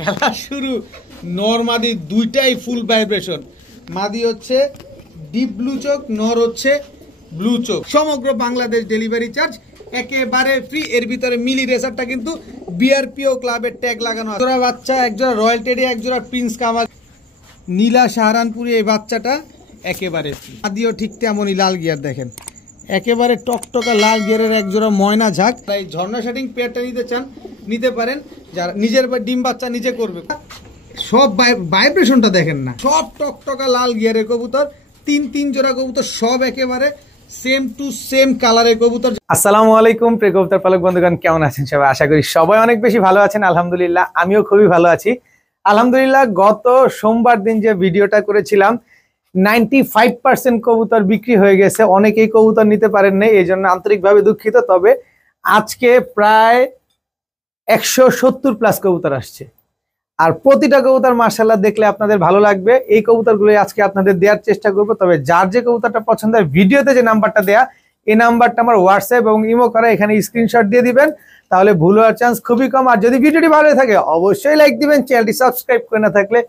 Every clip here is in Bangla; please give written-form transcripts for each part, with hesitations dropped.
খেলা শুরু। নর মাদি দুইটাই ফুল ভাইব্রেশন। মাদি হচ্ছে ডিপ ব্লু চোখ, নর হচ্ছে ব্লু চোখ। সমগ্র বাংলাদেশ ডেলিভারি চার্জ একেবারে ফ্রি। এর ভিতরে মিলি রেসারটা কিন্তু বিআরপিও ক্লাবের ট্যাগ লাগানো আছে। জোড়া বাচ্চা, একজোড়া রয়্যাল টেডি, একজোড়া প্রিন্স কামাল, নীলা সাহারানপুরি। এই বাচ্চাটা একেবারে ফ্রি। মাদিও ঠিক তেমনই লাল গিয়ার দেখেন, একেবারে টকটকা লাল গিয়ারের একজোড়া ময়না ঝাঁক। তাই ঝর্ণা শাটিং পেয়ারটা নিতে চান নিতে পারেন, যারা নিজের ডিম বাচ্চা নিজে করবে। সব ভাইব্রেশনটা দেখেন না, সব টকটকা লাল গিয়ারের কবুতর। তিন জোড়া কবুতর, সব একেবারে সেম টু সেম কালারের কবুতর। আসসালামু আলাইকুম প্রিয় কবুতর পালক বন্ধুগণ, কেমন আছেন সবাই? আশা করি সবাই অনেক বেশি ভালো আছেন। আলহামদুলিল্লাহ, আমিও খুবই ভালো আছি আলহামদুলিল্লাহ। গত সোমবার দিন যে ভিডিওটা করেছিলাম 95% কবুতর বিক্রি হয়ে গেছে। অনেকেই কবুতর নিতে পারেন নাই, এই জন্য আন্তরিকভাবে দুঃখিত। তবে আজকে প্রায় 170+ কবুতর আসছে, আর প্রতিটা কবুতর মাশাআল্লাহ দেখলে আপনাদের ভালো লাগবে। এই কবুতরগুলো আজকে আপনাদের দেওয়ার চেষ্টা করবো। তবে যার যে কবুতরটা পছন্দ হয়, ভিডিওতে যে নাম্বারটা দেয়া, এই নাম্বারটা আমার হোয়াটসঅ্যাপ এবং ইমো করা, এখানে স্ক্রিনশট দিয়ে দিবেন, তাহলে ভুল হওয়ার চান্স খুবই কম। আর যদি ভিডিওটি ভালো থাকে অবশ্যই লাইক দিবেন, চ্যানেলটি সাবস্ক্রাইব করে না থাকলে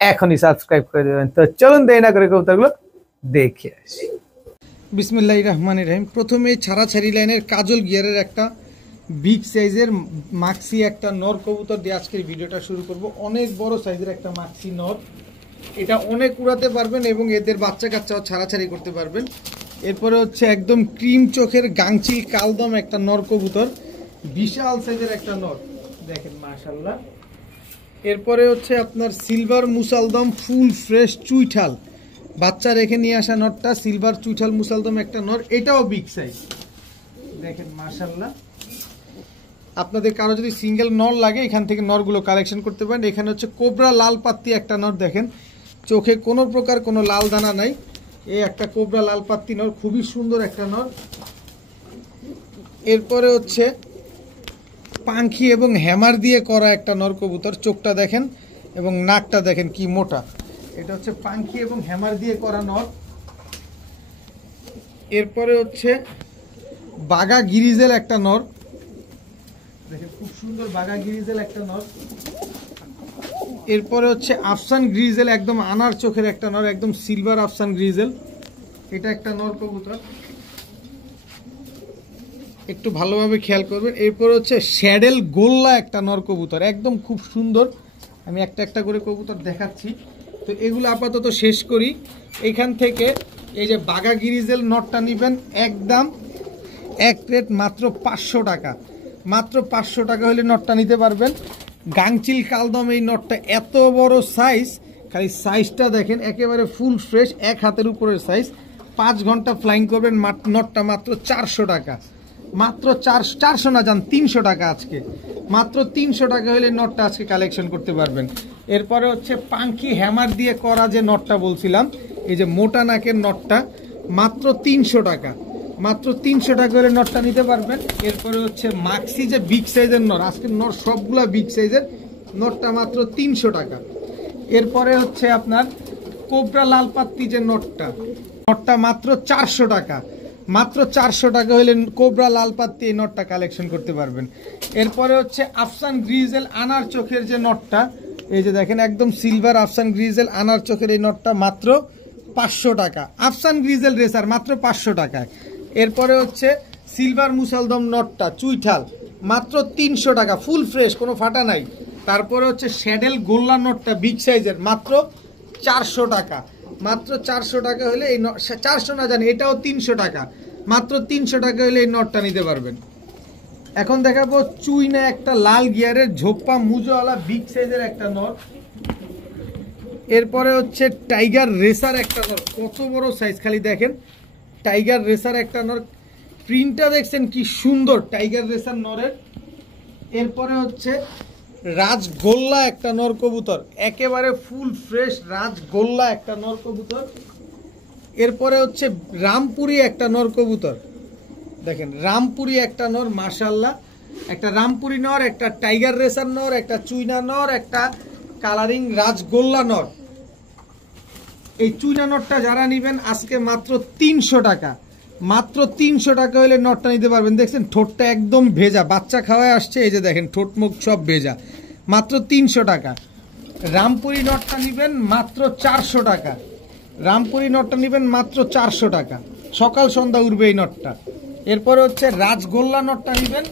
এখনই সাবস্ক্রাইব করে দেবেন। তো চলুন দেরি না করে কবুতরগুলো দেখে আসি। বিসমিল্লাহির রহমানির রহিম। প্রথমে ছাড়াছাড়ি লাইনের কাজল গিয়ারের একটা বিগ সাইজের মাক্সি একটা নর কবুতর দিয়ে আজকের ভিডিওটা শুরু করব। অনেক বড় সাইজের একটা মাক্সি নর, এটা অনেক উড়াতে পারবেন এবং এদের বাচ্চা কাচ্চাও ছাড়াছাড়ি করতে পারবেন। এরপরে হচ্ছে একদম ক্রিম চোখের গাংচিল কালদম একটা নর কবুতর, বিশাল সাইজের একটা নর দেখেন মাশাআল্লাহ। এরপরে হচ্ছে আপনার সিলভার মুসালদম ফুল ফ্রেশ চুইঠাল বাচ্চা রেখে নিয়ে আসা নরটা, সিলভার চুইঠাল মুসালদম একটা নর, এটাও বিগ সাইজ দেখেন মাশাআল্লাহ। আপনাদের কারো যদি সিঙ্গেল নর লাগে এখান থেকে নরগুলো কালেকশন করতে পারেন। এখানে হচ্ছে কোবরা লাল পাত্তি একটা নর দেখেন, চোখে কোনো প্রকার কোনো লাল দানা নাই, এই একটা কোবরা লাল পাত্তি নর, খুবই সুন্দর একটা নর। এরপরে হচ্ছে পাখি এবং হ্যামার দিয়ে করা একটা নর কবুতর, চোখটা দেখেন এবং নাকটা দেখেন কি মোটা, এটা হচ্ছে পাখি এবং হ্যামার দিয়ে করা নর। এরপরে হচ্ছে বাগা গিরিজেল একটা নর দেখেন, খুব সুন্দর বাগা গ্রিজেল একটা নর। এরপরে হচ্ছে আফসান গ্রিজেল, একদম আনার চোখের একটা নর, একদম সিলভার আফসান গ্রিজেল, এটা একটা নর কবুতর, একটু ভালোভাবে খেয়াল করবেন। এরপর হচ্ছে শ্যাডেল গোল্লা একটা নর কবুতর, একদম খুব সুন্দর। আমি একটা একটা করে কবুতর দেখাচ্ছি, তো এগুলো আপাতত শেষ করি। এখান থেকে এই যে বাগা গিরিজেল নরটা নেবেন একদম এক রেট মাত্র 500 টাকা, মাত্র 500 টাকা হলে নটটা নিতে পারবেন। গাংচিল কালদম এই নটটা এত বড় সাইজ, খালি সাইজটা দেখেন, একেবারে ফুল ফ্রেশ, এক হাতের উপরের সাইজ। 5 ঘন্টা ফ্লাইং করবেন, নটটা মাত্র 400 টাকা, মাত্র 400 না যান 300 টাকা আজকে, মাত্র 300 টাকা হলে নটটা আজকে কালেকশন করতে পারবেন। এরপরে হচ্ছে পাখি হ্যামার দিয়ে করা যে নটটা বলছিলাম, এই যে মোটা নাকের নটটা, মাত্র 300 টাকা, মাত্র 300 টাকা করে নটটা নিতে পারবেন। এরপরে হচ্ছে মাক্সি যে বিগ সাইজের নর, আজকের নর সবগুলা বিগ সাইজের, নটটা মাত্র 300 টাকা। এরপরে হচ্ছে আপনার কোবরা লাল পাত্তি যে নটটা মাত্র 400 টাকা, মাত্র 400 টাকা হলে কোবরা লাল পাত্তি এই নটটা কালেকশন করতে পারবেন। এরপরে হচ্ছে আফসান গ্রিজেল আনার চোখের যে নটটা, এই যে দেখেন একদম সিলভার আফসান গ্রিজেল আনার চোখের এই নটটা মাত্র 500 টাকা, আফসান গ্রিজেল রেসার মাত্র 500 টাকায়। এরপরে হচ্ছে সিলভার মুসালদম নটটা চুইঠাল মাত্র 300 টাকা, ফুল ফ্রেশ, কোনো ফাটা নাই। তারপরে হচ্ছে শ্যাডেল গোল্লা নটটা বিগ সাইজের, মাত্র 400 টাকা, মাত্র 400 টাকা হলে এই 400 না জানি, এটাও 300 টাকা, মাত্র 300 টাকা হলে এই নটটা নিতে পারবেন। এখন দেখাবো চুইনা একটা লাল গিয়ারের ঝোপ্পা মুজোওয়ালা বিগ সাইজের একটা নট। এরপরে হচ্ছে টাইগার রেসার একটা নর, কত বড় সাইজ খালি দেখেন, টাইগার রেসার একটা নর, প্রিন্টটা দেখছেন কি সুন্দর টাইগার রেসার নরের। এরপরে হচ্ছে রাজগোল্লা একটা নর কবুতর, একেবারে ফুল ফ্রেশ রাজগোল্লা একটা নর কবুতর। এরপরে হচ্ছে রামপুরি একটা নর কবুতর দেখেন, রামপুরি একটা নর মাশাআল্লাহ, একটা রামপুরি নর, একটা টাইগার রেসার নর, একটা চুইনা নর, একটা কালারিং রাজগোল্লা নর। এই চুইনা নটটা যারা নেবেন আজকে মাত্র 300 টাকা, মাত্র 300 টাকা হলে নটটা নিতে পারবেন। দেখছেন ঠোঁটটা একদম ভেজা, বাচ্চা খাওয়ায় আসছে, এই যে দেখেন ঠোঁট মুখ সব ভেজা, মাত্র 300 টাকা। রামপুরি নটটা নেবেন মাত্র 400 টাকা। রামপুরি নটটা নেবেন মাত্র 400 টাকা, সকাল সন্ধ্যা উড়বে এই নটটা। এরপরে হচ্ছে রাজগোল্লা নটটা নেবেন,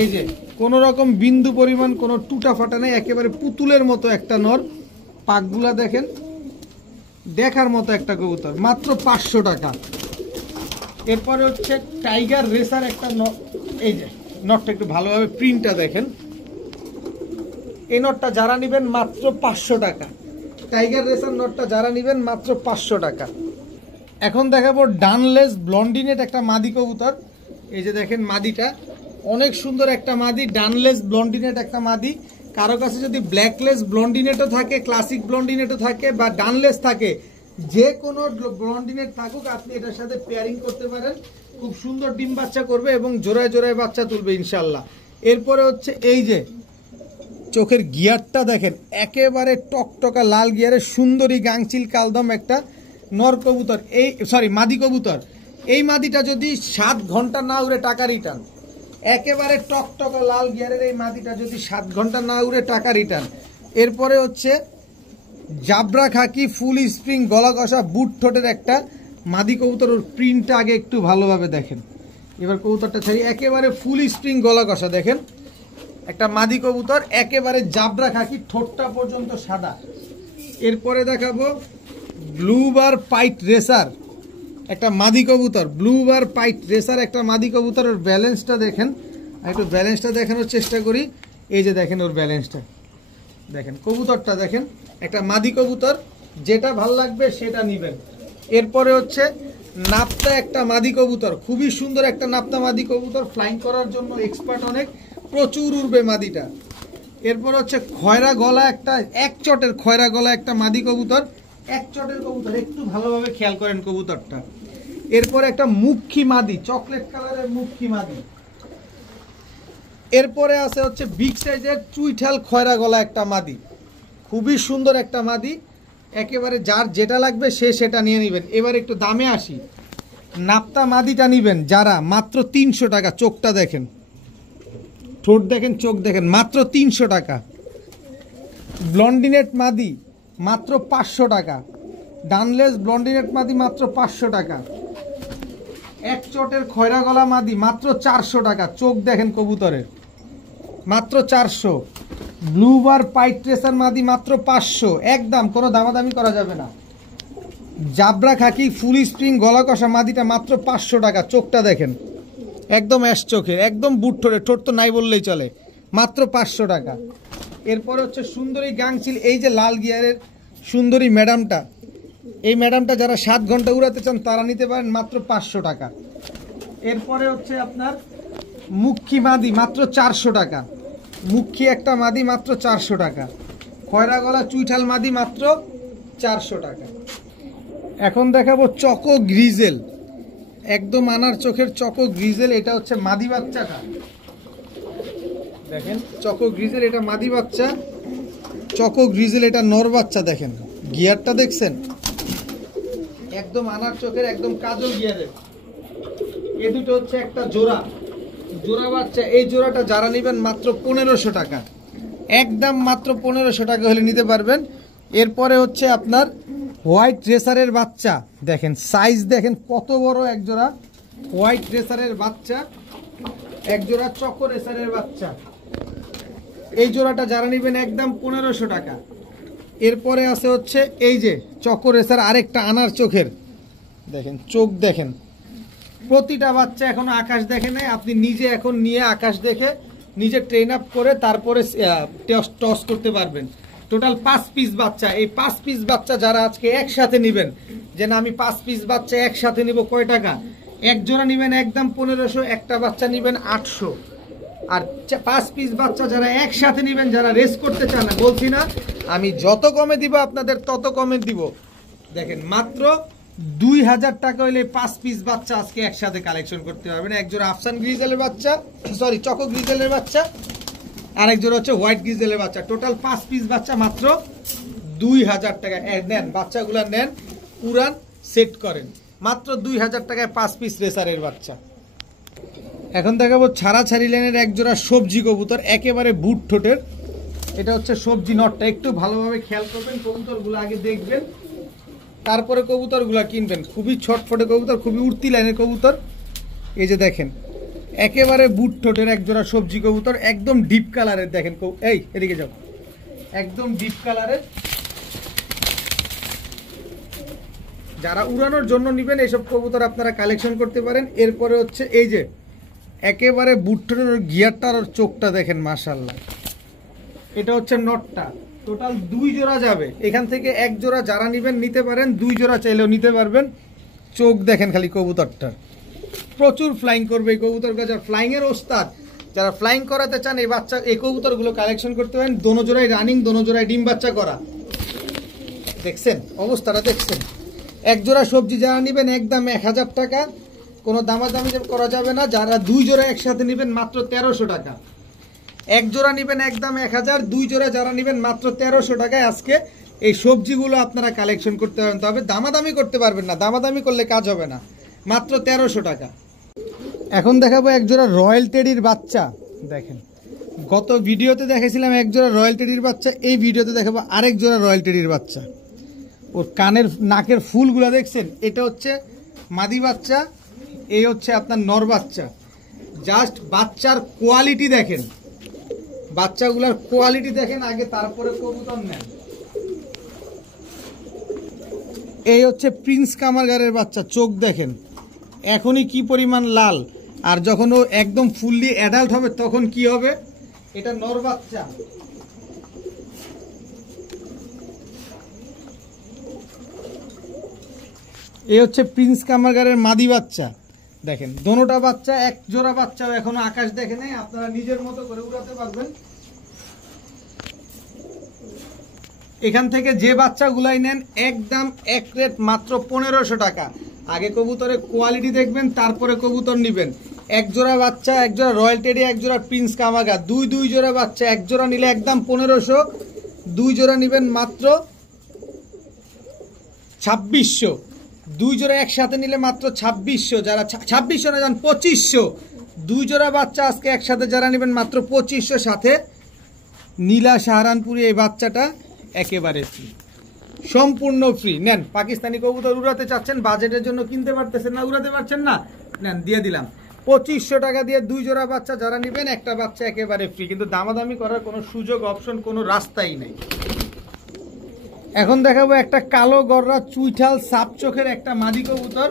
এই যে কোনো রকম বিন্দু পরিমাণ কোনো টুটা ফাটা নেই, একেবারে পুতুলের মতো একটা নর, পাকগুলা দেখেন দেখার মতো একটা কবুতর, মাত্র 500 টাকা। এরপরে হচ্ছে টাইগার রেসার একটা এই যে নটটা একটু ভালোভাবে প্রিন্টটা দেখেন, এই নটটা যারা নেবেন মাত্র 500 টাকা। টাইগার রেসার নটটা যারা নেবেন মাত্র 500 টাকা। এখন দেখাবো ডানলেস ব্লন্ডিনেট একটা মাদি কবুতর, এই যে দেখেন মাদিটা অনেক সুন্দর একটা মাদি, ডানলেস ব্লন্ডিনেট একটা মাদি। কারো কাছে যদি ব্ল্যাকলেস ব্লন্ডিনেটও থাকে, ক্লাসিক ব্লন্ডিনেটও থাকে বা ডানলেস থাকে, যে কোনো ব্লন্ডিনেট থাকুক আপনি এটার সাথে পেয়ারিং করতে পারেন, খুব সুন্দর ডিম বাচ্চা করবে এবং জোড়ায় জোড়ায় বাচ্চা তুলবে ইনশাল্লাহ। এরপরে হচ্ছে এই যে চোখের গিয়ারটা দেখেন, একেবারে টকটকা লাল গিয়ারের সুন্দরী গাংচিল কালদম একটা নর কবুতর, এই সরি মাদি কবুতর। এই মাদিটা যদি 7 ঘন্টা না উড়ে টাকা রিটার্ন, একেবারে টকটকা লাল গিয়ারের এই মাদিটা যদি 7 ঘন্টা না উড়ে টাকা রিটার্ন। এরপরে হচ্ছে জাবরা খাকি ফুল স্প্রিং গলা কষা বুট ঠোঁটের একটা মাদি কবুতর, ওর প্রিন্টটা আগে একটু ভালোভাবে দেখেন। এবার কবুতরটা ছাড়ি, একেবারে ফুল স্প্রিং গলা কষা দেখেন, একটা মাদি কবুতর, একেবারে জাবরা খাকি, ঠোঁটটা পর্যন্ত সাদা। এরপরে দেখাবো ব্লুবার পাইট রেসার একটা মাদি কবুতর, ব্লুবার পাইট রেসার একটা মাদি কবুতর। ওর ব্যালেন্সটা দেখেন, একটু ব্যালেন্সটা দেখানোর চেষ্টা করি। এই যে দেখেন ওর ব্যালেন্সটা দেখেন, কবুতরটা দেখেন, একটা মাদি কবুতর, যেটা ভাল লাগবে সেটা নেবেন। এরপরে হচ্ছে নাপ্তা একটা মাদি কবুতর, খুবই সুন্দর একটা নাপ্তা মাদি কবুতর, ফ্লাইং করার জন্য এক্সপার্ট, অনেক প্রচুর উড়বে মাদিটা। এরপর হচ্ছে খয়রা গলা একটা, এক চটের খয়রা গলা একটা মাদি কবুতর, এক চটের কবুতর, একটু ভালোভাবে খেয়াল করেন কবুতরটা। এরপর একটা মুখী মাদি, চকলেট কালারের মুখী মাদি। এরপরে আছে হচ্ছে বিগ সাইজের চুইঠাল খয়রা গলা একটা মাদি, খুবই সুন্দর একটা মাদি, একেবারে যার যেটা লাগবে সে সেটা নিয়ে নেবেন। এবার একটু দামে আসি, নাপ্তা মাদিটা নেবেন যারা মাত্র 300 টাকা, চোখটা দেখেন, ঠোঁট দেখেন, চোখ দেখেন, মাত্র 300 টাকা। ব্লন্ডিনেট মাদি মাত্র 500 টাকা, ডানলেস ব্লন্ডিনেট মাদি মাত্র 500 টাকা। এক চটের খয়রা গলা মাদি মাত্র 400 টাকা, চোখ দেখেন কবুতরের, মাত্র 400। ব্লুবার পাইট রেসার মাদি মাত্র 500, একদম, কোনো দামাদামি করা যাবে না। জাবরা খাকি ফুল স্প্রিং গলা কষা মাদিটা মাত্র 500 টাকা, চোখটা দেখেন একদম অ্যাশ চোখের, একদম বুট ঠোঁটের, ঠোঁট তো নাই বললেই চলে, মাত্র 500 টাকা। এরপর হচ্ছে সুন্দরী গাংচিল, এই যে লাল গিয়ারের সুন্দরী ম্যাডামটা, এই ম্যাডামটা যারা 7 ঘন্টা উড়াতে চান তারা নিতে পারেন মাত্র 500 টাকা। এরপরে হচ্ছে আপনার মুখী মাদি মাত্র 400 টাকা, মুখী একটা মাদি মাত্র 400 টাকা। খয়রা গলা চুইঠাল মাদি মাত্র 400 টাকা। এখন দেখাবো চকো গ্রিজেল, একদম আনার চোখের চকো গ্রিজেল, এটা হচ্ছে মাদি বাচ্চাটা দেখেন, চকো গ্রিজেল এটা মাদি বাচ্চা, চকো গ্রিজেল এটা নর বাচ্চা। দেখেন গিয়ারটা দেখছেন, একদম আনার চোখের, একদম কাজল গিয়ারের। এ দুটো হচ্ছে একটা জোড়া, জোড়া বাচ্চা। এই জোড়াটা যারা নেবেন মাত্র 1500 টাকা, একদম মাত্র 1500 টাকা হলে নিতে পারবেন। এরপরে হচ্ছে আপনার হোয়াইট রেসারের বাচ্চা, দেখেন সাইজ দেখেন কত বড়, এক জোড়া হোয়াইট রেসারের বাচ্চা, এক জোড়া চকো রেসারের বাচ্চা। এই জোড়াটা যারা নেবেন একদম 1500 টাকা। এরপরে আছে হচ্ছে এই যে চকো রেসার আরেকটা আনার চোখের, দেখেন চোখ দেখেন, প্রতিটা বাচ্চা এখনো আকাশ দেখে নাই, আপনি নিজে এখন নিয়ে আকাশ দেখে নিজে ট্রেন আপ করে তারপরে টস করতে পারবেন। টোটাল 5 পিস বাচ্চা, এই 5 পিস বাচ্চা যারা আজকে একসাথে নেবেন, যে না আমি 5 পিস বাচ্চা একসাথে নিব, কয় টাকা? এক জোড়া নেবেন একদম 1500, একটা বাচ্চা নেবেন 800। আর 5 পিস বাচ্চা যারা একসাথে নেবেন, যারা রেস করতে চান না, বলছি না আমি যত কমে দিব আপনাদের তত কমে দিব, দেখেন মাত্র 2000 টাকা হইলে 5 পিস বাচ্চা আজকে একসাথে কালেকশন করতে পারবেন। এক জোড়া আফসান গ্রিজেলের বাচ্চা, সরি চকো গ্রিজেলের বাচ্চা, আর এক জোড়া হচ্ছে হোয়াইট গ্রিজেলের বাচ্চা, টোটাল 5 পিস বাচ্চা মাত্র 2000 টাকা। নেন বাচ্চাগুলা নেন, পুরান সেট করেন, মাত্র 2000 টাকায় 5 পিস রেসারের বাচ্চা। এখন দেখাবো ছাড়াছাড়ি লাইনের এক জোড়া সবজি কবুতর, একেবারে বুট ঠোঁটের, এটা হচ্ছে সবজি নটটা, একটু ভালোভাবে খেয়াল করবেন, কবুতরগুলো আগে দেখবেন, তারপরে কবুতরগুলো কিনবেন। খুবই ছটফটে কবুতর, খুবই উড়তি লাইনের কবুতর। এই যে দেখেন একেবারে বুট ঠোঁটের একজোড়া সবজি কবুতর, একদম ডিপ কালারের। দেখেন এই এদিকে যাও, একদম ডিপ কালারের। যারা উড়ানোর জন্য নেবেন এইসব কবুতর আপনারা কালেকশন করতে পারেন। এরপরে হচ্ছে এই যে একেবারে বুট ঠোঁটের গিয়ারটা আর চোখটা দেখেন মাশাআল্লাহ। এটা হচ্ছে নটটা, টোটাল 2 জোড়া যাবে এখান থেকে। 1 জোড়া যারা নেবেন নিতে পারেন, 2 জোড়া চাইলেও নিতে পারবেন। চোখ দেখেন খালি কবুতরটা, প্রচুর ফ্লাইং করবে এই কবুতরটা। যারা ফ্লাইংয়ের ওস্তাদ, যারা ফ্লাইং করাতে চান এই কবুতরগুলো কালেকশন করতে পারেন। দোনো জোড়ায় রানিং, দোনো জোড়ায় ডিম বাচ্চা করা। দেখছেন অবস্থাটা, দেখছেন। 1 জোড়া সবজি যারা নেবেন একদম 1000 টাকা, কোনো দামাদামি করা যাবে না। যারা 2 জোড়া একসাথে নেবেন মাত্র 1300 টাকা। 1 জোড়া নেবেন একদম 1000, 2 জোড়া যারা নেবেন মাত্র 1300 টাকায় আজকে এই সবজিগুলো আপনারা কালেকশন করতে পারবেন। তবে দামাদামি করতে পারবেন না, দামাদামি করলে কাজ হবে না। মাত্র 1300 টাকা। এখন দেখাবো 1 জোড়া রয়্যাল টেডির বাচ্চা। দেখেন গত ভিডিওতে দেখেছিলাম 1 জোড়া রয়্যাল টেডির বাচ্চা, এই ভিডিওতে দেখাবো আরেক জোড়া রয়্যাল টেডির বাচ্চা। ওর কানের নাকের ফুলগুলো দেখছেন, এটা হচ্ছে মাদি বাচ্চা, এই হচ্ছে আপনার নর বাচ্চা। জাস্ট বাচ্চার কোয়ালিটি দেখেন, বাচ্চাগুলোর কোয়ালিটি দেখেন আগে, তারপরে কবুতর নেন। এই হচ্ছে প্রিন্স কামারগারের বাচ্চা, চোখ দেখেন এখনই কি পরিমাণ লাল, আর যখন ও একদম ফুললি অ্যাডাল্ট হবে তখন কি হবে। এটা নর বাচ্চা। এই হচ্ছে প্রিন্স কামারগারের মাদি বাচ্চা। দেখেন দোনোটা বাচ্চা, 1 জোড়া বাচ্চাও এখনো আকাশ দেখে নেই, আপনারা নিজের মতো করে উড়াতে পারবেন। এখান থেকে যে বাচ্চাগুলাই নেন একদম 1 রেট মাত্র 1500 টাকা। আগে কবুতরের কোয়ালিটি দেখবেন, তারপরে কবুতর নেবেন। 1 জোড়া বাচ্চা, 1 জোড়া রয়্যাল টেডি, 1 জোড়া প্রিন্স কামারগার, 2 জোড়া বাচ্চা। 1 জোড়া নিলে একদম 1500, 2 জোড়া নেবেন মাত্র 2600। 2 জোড়া একসাথে নিলে মাত্র 2600, যারা 2600 না যান 2500। 2 জোড়া বাচ্চা আজকে একসাথে যারা নেবেন মাত্র 2500, সাথে নীলা সাহারানপুরি এই বাচ্চাটা একেবারে ফ্রি, সম্পূর্ণ ফ্রি। নেন, পাকিস্তানি কবুতর উড়াতে চাচ্ছেন, বাজেটের জন্য কিনতে পারতেছেন না, উড়াতে পারছেন না, নেন দিয়ে দিলাম 2500 টাকা দিয়ে 2 জোড়া বাচ্চা যারা নেবেন, একটা বাচ্চা একেবারে ফ্রি। কিন্তু দামাদামি করার কোনো সুযোগ, অপশন, কোনো রাস্তাই নেই। এখন দেখাবো একটা কালো গররা চুইঠাল সাপ চোখের একটা মাদি কবুতর।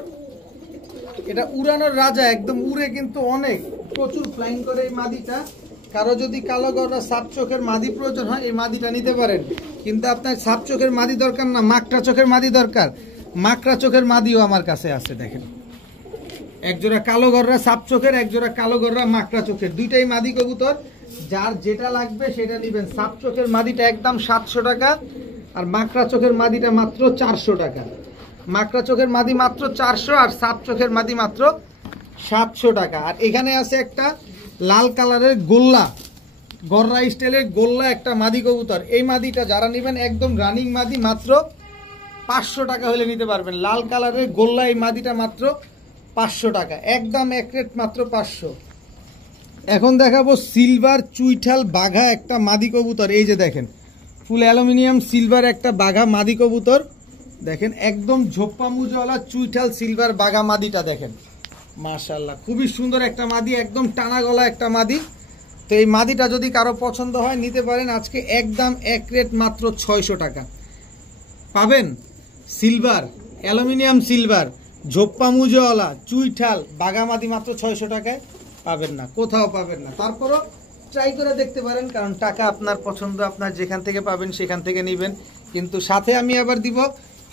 এটা উড়ানোর রাজা, একদম উড়ে কিন্তু অনেক, প্রচুর ফ্লাইং করে এই মাদিটা। কারো যদি কালো গররা সাপ চোখের মাদি প্রয়োজন হয় এই মাদিটা নিতে পারেন। কিন্তু আপনার সাপ চোখের মাদি দরকার না, মাকড়া চোখের মাদি দরকার, মাকড়া চোখের মাদিও আমার কাছে আছে। দেখেন 1 জোড়া কালো গররা সাপ চোখের, 1 জোড়া কালো গররা মাকড়া চোখের, দুইটাই মাদি কবুতর। যার যেটা লাগবে সেটা নেবেন। সাপ চোখের মাদিটা একদম 700 টাকা, আর মাকড়া চোখের মাদিটা মাত্র 400 টাকা। মাকড়া চোখের মাদি মাত্র 400, আর সাপ চোখের মাদি মাত্র 700 টাকা। আর এখানে আছে একটা লাল কালারের গোল্লা, গররা স্টাইলের গোল্লা একটা মাদি কবুতর। এই মাদিটা যারা নেবেন একদম রানিং মাদি, মাত্র 500 টাকা হলে নিতে পারবেন। লাল কালারের গোল্লা এই মাদিটা মাত্র 500 টাকা, একদম 1 রেট মাত্র 500। এখন দেখাবো সিলভার চুইঠাল বাঘা একটা মাদি কবুতর। এই যে দেখেন ফুল অ্যালুমিনিয়াম সিলভার একটা বাঘা মাদি কবুতর। দেখেন একদম ঝোপ্পা মুজওয়ালা চুইঠাল সিলভার বাঘা মাদিটা দেখেন মাশাআল্লাহ, খুবই সুন্দর একটা মাদি, একদম টানা গলা একটা মাদি। তো এই মাদিটা যদি কারো পছন্দ হয় নিতে পারেন। আজকে একদম 1 রেট মাত্র 600 টাকা পাবেন। সিলভার অ্যালুমিনিয়াম সিলভার ঝোপ্পা মুজওয়ালা চুইঠাল বাঘা মাদি মাত্র 600 টাকায় পাবেন না, কোথাও পাবেন না। তারপরও ট্রাই করে দেখতে পারেন, কারণ টাকা আপনার পছন্দ, আপনার যেখান থেকে পাবেন সেখান থেকে নেবেন। কিন্তু সাথে আমি আবার দিব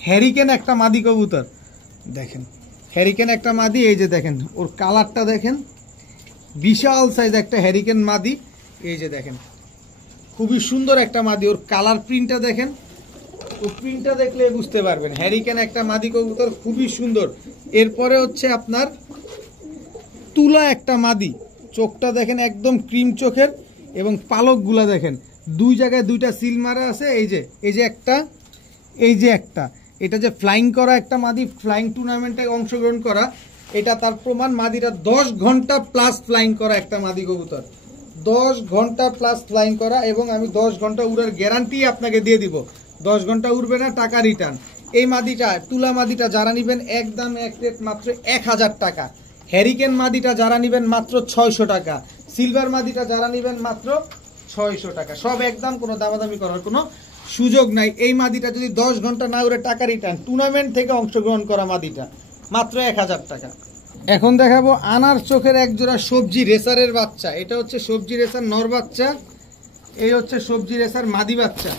হ্যারিকেন একটা মাদি কবুতর। দেখেন হ্যারিকেন একটা মাদি, এই যে দেখেন ওর কালারটা দেখেন, বিশাল সাইজ একটা হ্যারিকেন মাদি। এই যে দেখেন খুবই সুন্দর একটা মাদি, ওর কালার প্রিন্টটা দেখেন, ও প্রিন্টটা দেখলে বুঝতে পারবেন। হ্যারিকেন একটা মাদি কবুতর, খুবই সুন্দর। এরপরে হচ্ছে আপনার তুলা একটা মাদি, চোখটা দেখেন একদম ক্রিম চোখের, এবং পালকগুলা দেখেন 2 জায়গায় 2টা সিল মারা আছে। এই যে একটা, এই যে একটা, এটা যে ফ্লাইং করা একটা মাদি, ফ্লাইং টুর্নামেন্টে অংশগ্রহণ করা, এটা তার প্রমাণ। মাদিটা 10 ঘন্টা প্লাস ফ্লাইং করা একটা মাদি কবুতর, 10 ঘন্টা প্লাস ফ্লাইং করা, এবং আমি 10 ঘন্টা উড়ার গ্যারান্টি আপনাকে দিয়ে দিব। 10 ঘন্টা উড়বে না, টাকা রিটার্ন। এই মাদিটা, তুলা মাদিটা যারা নেবেন একদম এক রেট মাত্র 1000 টাকা। হ্যারিকেন মাদিটা যারা নেবেন মাত্র 600 টাকা। সিলভার মাদিটা যারা নেবেন মাত্র 600 টাকা। সব একদম, কোনো দামাদামি করার কোনো সুযোগ নাই। এই মাদিটা যদি 10 ঘন্টা না উড়ে, টাকা রিটার্ন। টুর্নামেন্ট থেকে অংশগ্রহণ করা মাদিটা মাত্র 1000 টাকা। এখন দেখাবো আনার চোখের এক জোড়া সবজি রেসারের বাচ্চা। এটা হচ্ছে সবজি রেসার নর বাচ্চা, এই হচ্ছে সবজি রেসার মাদি বাচ্চা।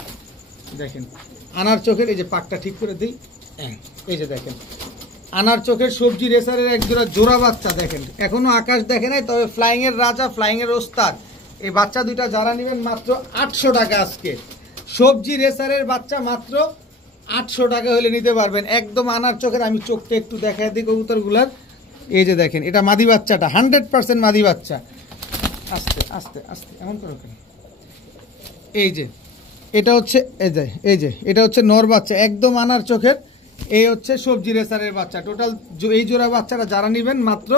দেখেন আনার চোখের, এই যে পাকটা ঠিক করে দিই, এই যে দেখেন আনার চোখের সবজি রেসারের এক জোড়া জোড়া বাচ্চা। দেখেন এখনো আকাশ দেখে নাই, তবে ফ্লাইং এর রাজা, ফ্লাইং এর ওস্তাদ। এই বাচ্চা দুইটা যারা নেবেন মাত্র 800 টাকা। আজকে সবজি রেসারের বাচ্চা মাত্র 800 টাকা হলে নিতে পারবেন। একদম আনার চোখের। আমি চোখটা একটু দেখাই দিই কবুতরগুলার। এই যে দেখেন, এটা মাদি বাচ্চাটা 100% মাদি বাচ্চা। আস্তে আস্তে আস্তে এমন করো কেন। এই যে এটা হচ্ছে, এই যে এটা হচ্ছে নর বাচ্চা, একদম আনার চোখের। এই হচ্ছে সবজি রেসারের বাচ্চা। টোটাল এই জোড়া বাচ্চারা যারা নেবেন মাত্র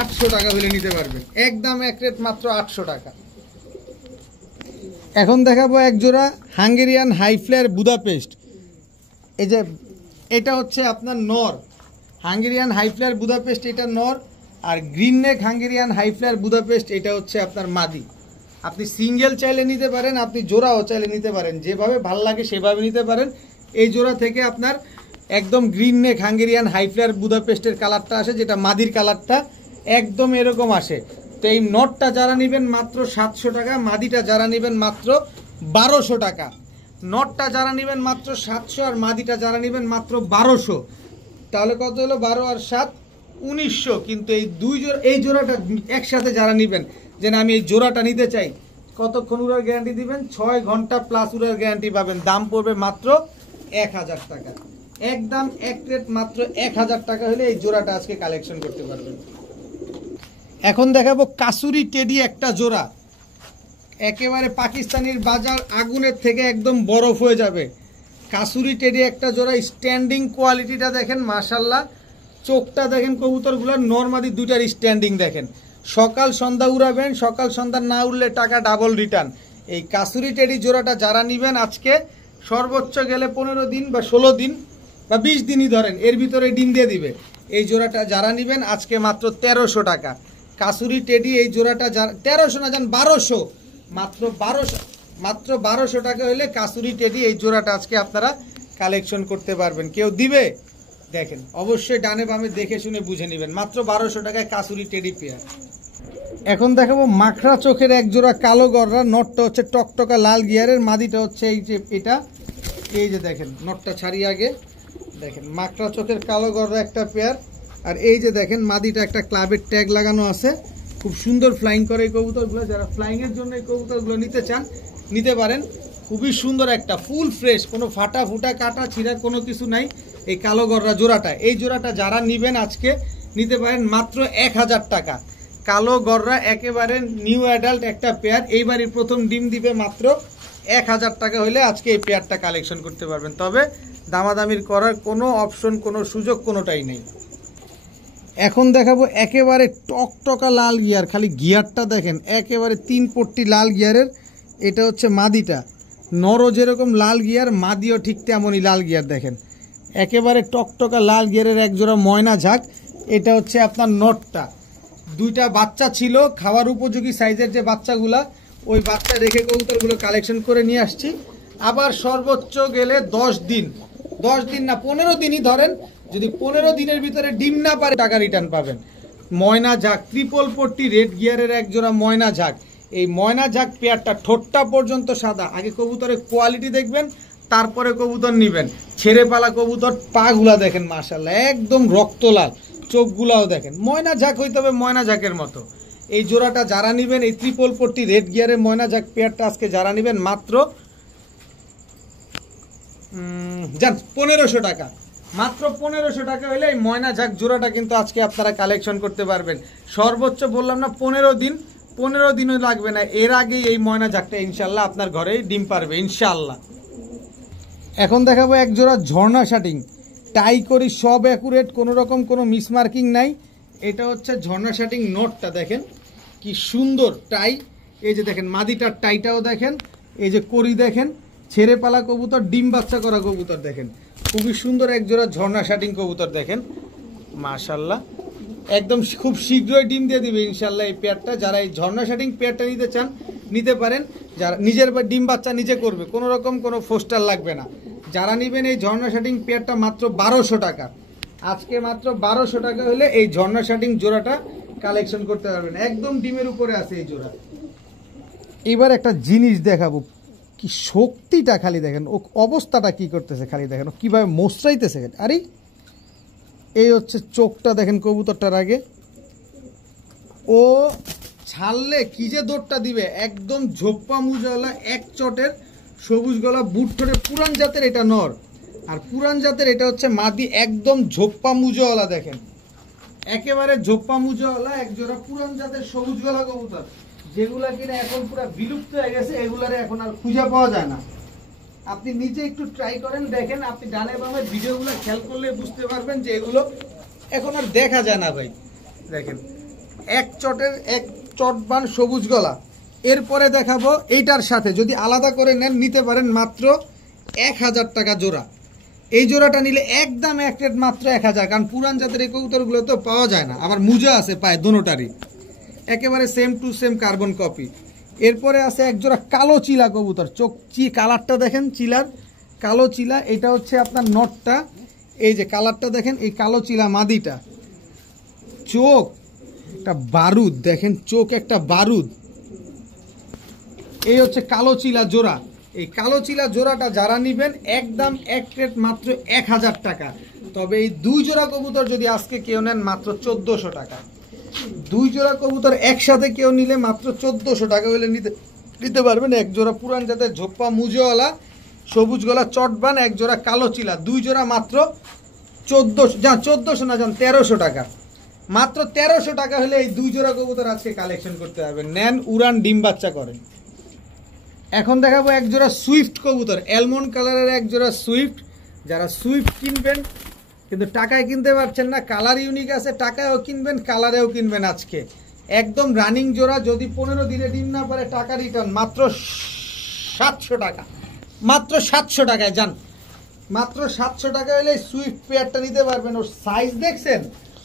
800 টাকা হলে নিতে পারবেন। একদম এক রেট মাত্র 800 টাকা। এখন দেখাবো এক জোড়া হাঙ্গেরিয়ান হাইফ্লায়ার বুদাপেস্ট। এই যে এটা হচ্ছে আপনার নর হাঙ্গেরিয়ান হাইফ্লায়ার বুদাপেস্ট, এটা নর। আর green neck Hungarian highflyer Budapest, এটা হচ্ছে আপনার মাদি। আপনি সিঙ্গেল চাইলে নিতে পারেন, আপনি জোড়াও চাইলে নিতে পারেন, যেভাবে ভাল লাগে সেভাবে নিতে পারেন। এই জোড়া থেকে আপনার একদম গ্রিন নেক হাঙ্গেরিয়ান হাইফ্লায়ার বুদাপেস্টের কালারটা আসে, যেটা মাদির কালারটা একদম এরকম আসে। তো এই নটটা যারা নেবেন মাত্র 700 টাকা, মাদিটা যারা নেবেন মাত্র 1200 টাকা। নটটা যারা নেবেন মাত্র 700, আর মাদিটা যারা নেবেন মাত্র 1200। তাহলে কত হলো? 12 আর 7 1900। কিন্তু এই এই জোড়াটা একসাথে যারা নেবেন, যে না আমি এই জোড়াটা নিতে চাই, কতক্ষণ উড়ার গ্যারান্টি দিবেন? 6 ঘন্টা প্লাস উড়ার গ্যারান্টি পাবেন। দাম পড়বে মাত্র 1000 টাকা। একদম এক রেট মাত্র 1000 টাকা হলে এই জোড়াটা আজকে কালেকশন করতে পারবেন। এখন দেখাবো কাসুরি টেডি একটা জোড়া, একেবারে পাকিস্তানের বাজার আগুনের থেকে একদম বরফ হয়ে যাবে। কাসুরি টেডি একটা জোড়া, স্ট্যান্ডিং কোয়ালিটিটা দেখেন মাশাল্লাহ। চোখটা দেখেন কবুতরগুলোর, নরমাদি দুইটার স্ট্যান্ডিং দেখেন। সকাল সন্ধ্যা উড়াবেন, সকাল সন্ধ্যা না উড়লে টাকা ডাবল রিটার্ন। এই কাসুরি টেডি জোড়াটা যারা নেবেন আজকে, সর্বোচ্চ গেলে 15 দিন বা 16 দিন বা 20 দিনই ধরেন, এর ভিতরে ডিম দিয়ে দিবে। এই জোড়াটা যারা নেবেন আজকে মাত্র 1300 টাকা। কাসুরি টেডি এই জোড়াটা 1300 না, যান 1200, মাত্র 1200 টাকা হলে কাসুরি টেডি এই জোড়াটা আজকে আপনারা কালেকশন করতে পারবেন। কেউ দিবে? দেখেন অবশ্যই ডানে বামে দেখে শুনে বুঝে নেবেন। মাত্র 1200 টাকায় কাসুরি টেডি পেয়ার। এখন দেখাবো মাখরা চোখের এক জোড়া কালো গররা। নটটা হচ্ছে টকটকা লাল গিয়ারের, মাদিটা হচ্ছে এই যে এটা। এই যে দেখেন নটটা ছাড়িয়ে আগে দেখেন, মাখরা চোখের কালো গররা একটা পেয়ার। আর এই যে দেখেন মাদিটা একটা ক্লাবের ট্যাগ লাগানো আছে, খুব সুন্দর ফ্লাইং করে এই কবুতরগুলো। যারা ফ্লাইং এর জন্য এই কবুতরগুলো নিতে চান নিতে পারেন। খুবই সুন্দর একটা ফুল ফ্রেশ, কোনো ফাটা ফুটা কাটা ছিঁড়া কোনো কিছু নাই। এই কালো গররা জোড়াটা, এই জোড়াটা যারা নিবেন আজকে নিতে পারেন মাত্র 1000 টাকা। কালো গররা একেবারে নিউ অ্যাডাল্ট একটা পেয়ার, এইবারই প্রথম ডিম দিবে। মাত্র 1000 টাকা হলে আজকে এই পেয়ারটা কালেকশন করতে পারবেন। তবে দামাদামির করার কোনো অপশন, কোনো সুযোগ কোনোটাই নেই। এখন দেখাবো একেবারে টকটকা লাল গিয়ার, খালি গিয়ারটা দেখেন একেবারে 3 পট্টি লাল গিয়ারের। এটা হচ্ছে মাদিটা। নরও যেরকম লাল গিয়ার, মাদিও ঠিক তেমনই লাল গিয়ার। দেখেন একেবারে টকটকা লাল গিয়ারের এক জোড়া ময়না ঝাঁক। এটা হচ্ছে আপনার নটটা। দুইটা বাচ্চা ছিল খাওয়ার উপযোগী সাইজের, যে বাচ্চাগুলা, ওই বাচ্চা রেখে কবুতরগুলো কালেকশন করে নিয়ে আসছি। আবার সর্বোচ্চ গেলে 10 দিন না 15 দিনই ধরেন, যদি 15 দিনের ভিতরে ডিম না পারে টাকা রিটার্ন পাবেন। ময়না ঝাঁক, ট্রিপল পট্টি রেড গিয়ারের এক জোড়া ময়না ঝাঁক। এই ময়না ঝাঁক পেয়ারটা ঠোঁটটা পর্যন্ত সাদা। আগে কবুতরের কোয়ালিটি দেখবেন, তারপরে কবুতর নিবেন। ছেড়ে পালা কবুতর, পাগুলা দেখেন মাশাআল্লাহ একদম রক্তলাল, চোখগুলাও দেখেন। ময়না ঝাঁক হইতে হবে ময়না ঝাঁকের মতো। এই জোড়াটা যারা নিবেন, এই ট্রিপল পট্টি রেড গিয়ারের ময়না ঝাঁক পেয়ারটা আজকে যারা নিবেন মাত্র 1500 টাকা। মাত্র 1500 টাকা হলে এই ময়না ঝাঁক জোড়াটা কিন্তু আজকে আপনারা কালেকশন করতে পারবেন। সর্বোচ্চ বললাম না 15 দিনও লাগবে না, এর আগেই এই ময়না ঝাঁকটা ইনশাল্লাহ আপনার ঘরেই ডিম পারবে ইনশাল্লাহ। এখন দেখাবো এক জোড়া ঝর্ণা শাটিং, টাই করি সব অ্যাকুরেট, কোনো রকম কোনো মিসমার্কিং নাই। এটা হচ্ছে ঝর্ণা শাটিং নটটা, দেখেন কি সুন্দর টাই, এই যে দেখেন মাদিটার টাইটাও দেখেন, এই যে করি দেখেন, ছেড়ে পালা কবুতর, ডিম বাচ্চা করা কবুতর দেখেন, খুবই সুন্দর এক জোড়া ঝর্ণা শাটিং কবুতর দেখেন, মাশাল্লাহ একদম খুব শীঘ্রই ডিম দিয়ে দিবে ইনশাল্লাহ এই পেয়ারটা। যারা এই ঝর্ণা শাটিং পেয়ারটা নিতে চান নিতে পারেন, যারা নিজের ডিম বাচ্চা নিজে করবে, কোনো রকম কোনো ফোস্টার লাগবে না। যারা নেবেন এই ঝর্ণা শাটিং পেয়ারটা মাত্র 1200 টাকা, আজকে মাত্র 1200 টাকা হলে এই ঝর্ণা শাটিং জোড়াটা কালেকশন করতে পারবেন, একদম ডিমের উপরে আছে এই জোড়া। এবার একটা জিনিস দেখাবো, কি শক্তিটা খালি দেখেন, ও অবস্থাটা কি করতেছে খালি দেখেন, ও কীভাবে মোচড়াইতেছে। আরে এই হচ্ছে চোখটা দেখেন কবুতরটার আগে, ও ছাড়লে কি যে দৌড়টা দিবে, একদম ঝোপ্পা মুজাওয়ালা এক চটের সবুজ গলা বুট ঠোঁটে পুরান জাতের এটা নর, আর পুরান জাতের এটা হচ্ছে মাদি, একদম ঝোপ্পা মুজাওয়ালা দেখেন, একেবারে ঝোপ্পা মুজাওয়ালা এক জোড়া পুরান জাতের সবুজ গলা কবুতর, যেগুলা কিনা এখন পুরো বিলুপ্ত হয়ে গেছে, এগুলারে এখন আর খুঁজে পাওয়া যায় না। আপনি নিজে একটু ট্রাই করেন, দেখেন আপনি ডানে বামে ভিডিওগুলো খেয়াল করলে বুঝতে পারবেন যে এগুলো এখন আর দেখা যায় না ভাই। দেখেন এক চটের এক চটবান সবুজ গলা। এরপরে দেখাবো এইটার সাথে যদি আলাদা করে নেন নিতে পারেন মাত্র 1000 টাকা জোড়া। এই জোড়াটা নিলে একদম এক রেট মাত্র 1000, কারণ পুরান জাতের এই কবুতরগুলো তো পাওয়া যায় না, আবার মুজা আছে পায় দোনোটারই, একেবারে same to same carbon copy. এরপরে আছে একজোড়া কালো চিলা কবুতর, চোখ কালারটা দেখেন, চিলার কালো চিলা, এটা হচ্ছে আপনার নটটা, এই যে কালারটা দেখেন, এই কালো চিলা মাদিটা, চোখ একটা বারুদ দেখেন, চোখ একটা বারুদ। এই হচ্ছে কালো চিলা জোড়া। এই কালো চিলা জোড়াটা যারা নিবেন একদম এক রেট মাত্র 1000 টাকা। তবে এই 2 জোড়া কবুতর যদি আজকে কেউ নেন মাত্র 1400 টাকা। 2 জোড়া কবুতর একসাথে কেউ নিলে মাত্র 1400 টাকা হলে নিতে পারবেন। এক জোড়া পুরান জাতের ঝোপ্পা মুজওয়ালা সবুজ গলা চটবান, এক জোড়া কালো চিলা, 2 জোড়া মাত্র 1400 না যান 1300 টাকা। মাত্র 1300 টাকা হলে এই 2 জোড়া কবুতর আজকে কালেকশন করতে পারবেন। নেন, উড়ান, ডিম বাচ্চা করেন। এখন দেখাবো এক জোড়া সুইফট কবুতর, অ্যালমন্ড কালারের এক জোড়া সুইফট। যারা সুইফট কিনবেন কিন্তু টাকায় কিনতে পারছেন না, কালার ইউনিক আছে, টাকায়ও কিনবেন কালারেও কিনবেন, আজকে একদম রানিং জোড়া। যদি 15 দিনে ডিম না পারে টাকা রিটার্ন, মাত্র 700 টাকা, মাত্র 700 টাকায় যান, মাত্র 700 টাকা হলে সুইফট পেয়ারটা নিতে পারবেন। ওর সাইজ দেখছেন,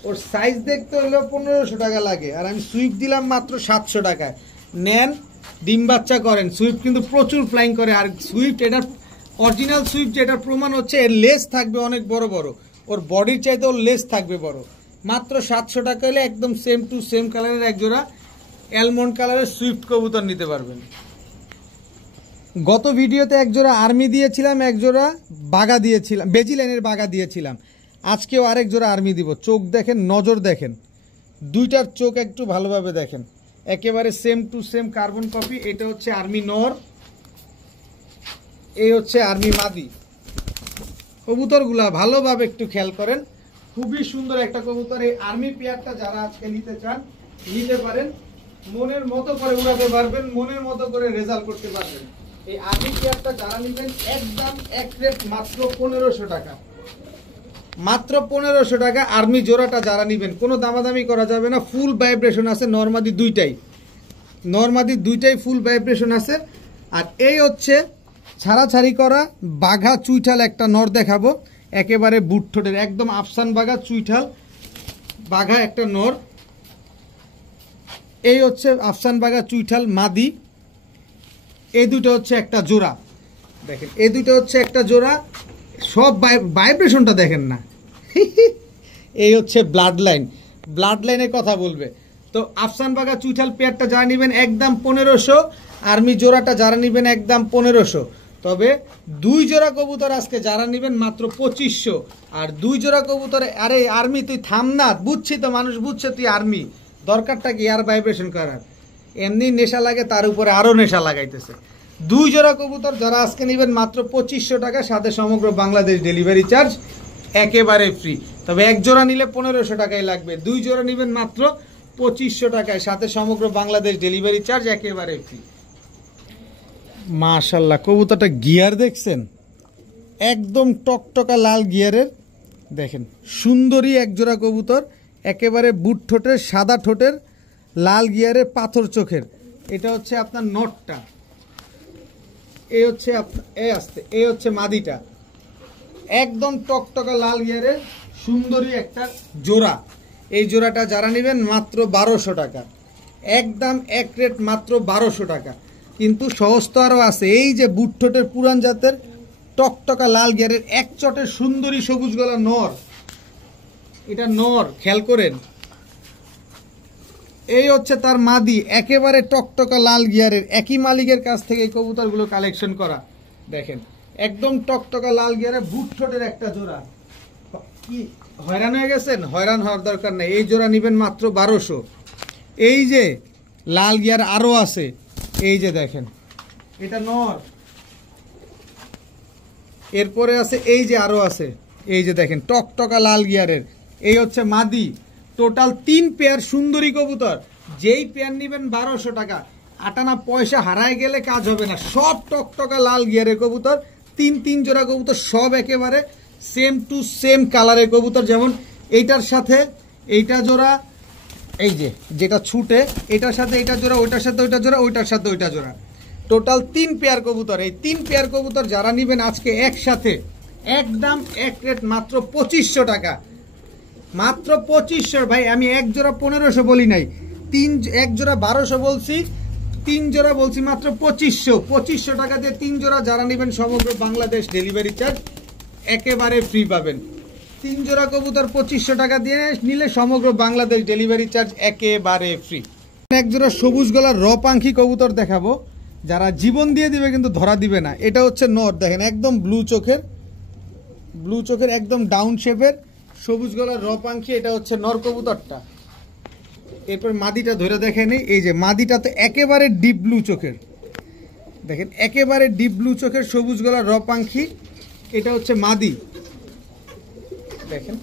ওর সাইজ দেখতে হলেও 1500 টাকা লাগে, আর আমি সুইফট দিলাম মাত্র 700 টাকায়। নেন, ডিম বাচ্চা করেন। সুইফট কিন্তু প্রচুর ফ্লাইং করে, আর সুইফট এটার অরিজিনাল সুইফট যেটার প্রমাণ হচ্ছে এর লেস থাকবে অনেক বড় বড়, ওর বডির চাইতে ওর লেস থাকবে বড়। মাত্র 700 টাকা হলে একদম সেম টু সেম কালারের এক জোড়া অ্যালমন্ড কালারের সুইফট কবুতর নিতে পারবেন। গত ভিডিওতে এক জোড়া আর্মি দিয়েছিলাম, এক জোড়া বাগা দিয়েছিলাম, বেজি লাইনের বাগা দিয়েছিলাম, আজকেও আরেক জোড়া আর্মি দিব। চোখ দেখেন, নজর দেখেন, দুইটার চোখ একটু ভালোভাবে দেখেন, একেবারে same to same carbon copy. এটা হচ্ছে আর্মি নর, এই হচ্ছে আর্মি মাদি। কবুতরগুলা ভালোভাবে একটু খেয়াল করেন, খুবই সুন্দর একটা কবুতর। এই আর্মি পেয়ারটা যারা আজকে নিতে চান নিতে পারেন, মনের মতো করে উড়াতে পারবেন, মনের মতো করে রেজাল্ট করতে পারবেন। এই আর্মি পেয়ারটা যারা নেবেন একদম এক রেট মাত্র 1500 টাকা, মাত্র 1500 টাকা। আর্মি জোড়াটা যারা নেবেন কোনো দামাদামি করা যাবে না, ফুল ভাইব্রেশন আছে, নরমাদি দুইটাই ফুল ভাইব্রেশন আছে। আর এই হচ্ছে ছাড়াছাড়ি করা বাঘা চুইঠাল একটা নর দেখাবো, একেবারে বুট ঠোঁটের একদম আফসান বাঘা চুইঠাল বাঘা একটা নর। এই হচ্ছে আফসান বাঘা চুইঠাল মাদি। এই দুটো হচ্ছে একটা জোড়া, দেখেন এই দুটো হচ্ছে একটা জোড়া। সব ভাইব্রেশনটা দেখেন না এই হচ্ছে ব্লাড লাইনের কথা বলবে। তো আফসান বাঘা চুইঠাল পেয়ারটা যারা নেবেন একদম 1500, আর্মি জোড়াটা যারা নেবেন একদম 1500। তবে 2 জোড়া কবুতর আজকে যারা নেবেন মাত্র 2500। আর 2 জোড়া কবুতর, আরে আর্মি তুই থাম না, বুঝছি তো, মানুষ বুঝছে তুই আর্মি, দরকারটা কি আর ভাইব্রেশন করার, এমনি নেশা লাগে তার উপরে আরও নেশা লাগাইতেছে। 2 জোড়া কবুতর যারা আজকে নেবেন মাত্র 2500 টাকা, সাথে সমগ্র বাংলাদেশ ডেলিভারি চার্জ একেবারে ফ্রি। তবে এক জোড়া নিলে 1500 টাকাই লাগবে, 2 জোড়া নেবেন মাত্র 2500 টাকায়, সাথে সমগ্র বাংলাদেশ ডেলিভারি চার্জ একেবারে ফ্রি। মাশাল্লাহ, কবুতরটা গিয়ার দেখছেন, একদম টকটকা লাল গিয়ারের, দেখেন সুন্দরী এক জোড়া কবুতর, একেবারে বুট ঠোঁটের, সাদা ঠোঁটের, লাল গিয়ারের, পাথর চোখের, এটা হচ্ছে আপনার নটটা, এই হচ্ছে এই হচ্ছে মাদিটা, একদম টকটকা লাল গিয়ারের সুন্দরী একটা জোড়া। এই জোড়াটা যারা নেবেন মাত্র 1200 টাকা, একদম এক রেট মাত্র 1200 টাকা। কিন্তু সহজ তো আরও আছে, এই যে বুটঠোঁটের পুরান জাতের টকটকা লাল গিয়ারের এক চটের সুন্দরী সবুজ গলা নর, এটা নর, খেয়াল করেন। এই হচ্ছে তার মাদি, একেবারে টকটকা লাল গিয়ারের, একই মালিকের কাছ থেকে এই কবুতরগুলো কালেকশন করা। দেখেন একদম টকটকা লাল গিয়ারের বুটঠোঁটের একটা জোড়া। কি হয়রান হয়ে গেছেন? হয়রান হওয়ার দরকার নেই, এই জোড়া নেবেন মাত্র 1200। এই যে লাল গিয়ার আরও আছে, এই যে দেখেন এটা নর, এরপরে আছে এই যে আরও আছে, এই যে দেখেন টকটকা লাল গিয়ারের, এই হচ্ছে মাদি। টোটাল 3 পেয়ার সুন্দরী কবুতর, যেই পেয়ার নেবেন 1200 টাকা। আটানা পয়সা হারায় গেলে কাজ হবে না, সব টকটকা লাল গিয়ারের কবুতর, 3 জোড়া কবুতর, সব একেবারে সেম টু সেম কালারের কবুতর। যেমন এইটার সাথে এইটা জোড়া, এই যে যেটা ছুটে এটার সাথে এটা জোড়া, ওইটার সাথে ওইটা জোড়া, ওইটার সাথে ওইটা জোড়া, টোটাল 3 পেয়ার কবুতর। এই 3 পেয়ার কবুতর যারা নেবেন আজকে একসাথে, একদম এক রেট মাত্র 2500 টাকা, মাত্র 2500। ভাই আমি এক জোড়া 1500 বলি নাই, এক জোড়া 1200 বলছি, 3 জোড়া বলছি মাত্র 2500 টাকা দিয়ে 3 জোড়া যারা নেবেন সমগ্র বাংলাদেশ ডেলিভারি চার্জ একেবারে ফ্রি পাবেন। 3 জোড়া কবুতর 2500 টাকা দিয়ে নিলে সমগ্র বাংলাদেশ ডেলিভারি চার্জ একেবারে ফ্রি। এক জোড়া সবুজ গলার পাখি কবুতর দেখাবো, যারা জীবন দিয়ে দিবে কিন্তু ধরা দিবে না। এটা হচ্ছে নর, দেখেন একদম ব্লু চোখের একদম ডাউন শেপের সবুজ গলার পাখি, এটা হচ্ছে নর কবুতরটা। এরপর মাদিটা ধরে দেখেন, এই যে মাদিটাতে একেবারে ডিপ ব্লু চোখের, দেখেন একেবারে ডিপ ব্লু চোখের সবুজ গলার পাখি, এটা হচ্ছে মাদি। দেখেন